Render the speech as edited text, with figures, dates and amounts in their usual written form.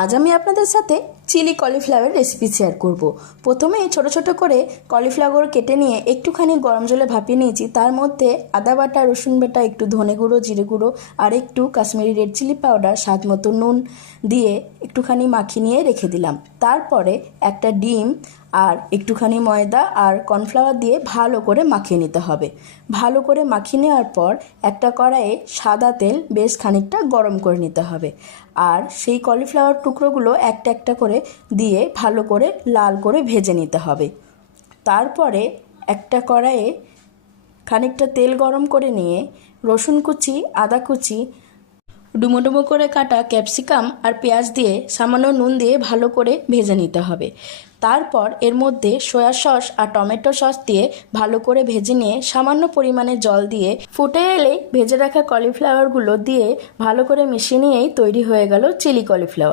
আজ আমি আপনাদের সাথে চিলি কলিফ্লাওয়ার রেসিপি শেয়ার করব। প্রথমে ছোট ছোট করে কলিফ্লাওয়ার কেটে নিয়ে একটুখানি গরম জলে ভাপিয়ে নিয়েছি। তার মধ্যে আদা বাটা, রসুন বাটা, একটু ধনে গুঁড়ো, জিরে গুঁড়ো আর একটু কাশ্মীরি রেড চিলি পাউডার, স্বাদ মতো নুন দিয়ে একটুখানি মাখিয়ে নিয়ে রেখে দিলাম। তারপরে একটা ডিম আর একটুখানি ময়দা আর কর্নফ্লাওয়ার দিয়ে ভালো করে মাখিয়ে নিতে হবে। ভালো করে মাখিয়ে নেওয়ার পর একটা কড়াইয়ে সাদা তেল বেশ খানিকটা গরম করে নিতে হবে। আর সেই কলিফ্লাওয়ার টুকরোগুলো একটা একটা করে দিয়ে ভালো করে লাল করে ভেজে নিতে হবে। তারপরে একটা কড়াইয়ে খানিকটা তেল গরম করে নিয়ে রসুন কুচি, আদা কুচি, ডুমো ডুমো করে কাটা ক্যাপসিকাম আর পেঁয়াজ দিয়ে সামান্য নুন দিয়ে ভালো করে ভেজে নিতে হবে। তারপর এর মধ্যে সয়া সস আর টমেটো সস দিয়ে ভালো করে ভেজে নিয়ে সামান্য পরিমাণে জল দিয়ে ফুটে এলেই ভেজে রাখা কলিফ্লাওয়ারগুলো দিয়ে ভালো করে মিশিয়ে নিয়েই তৈরি হয়ে গেল চিলি কলিফ্লাওয়ার।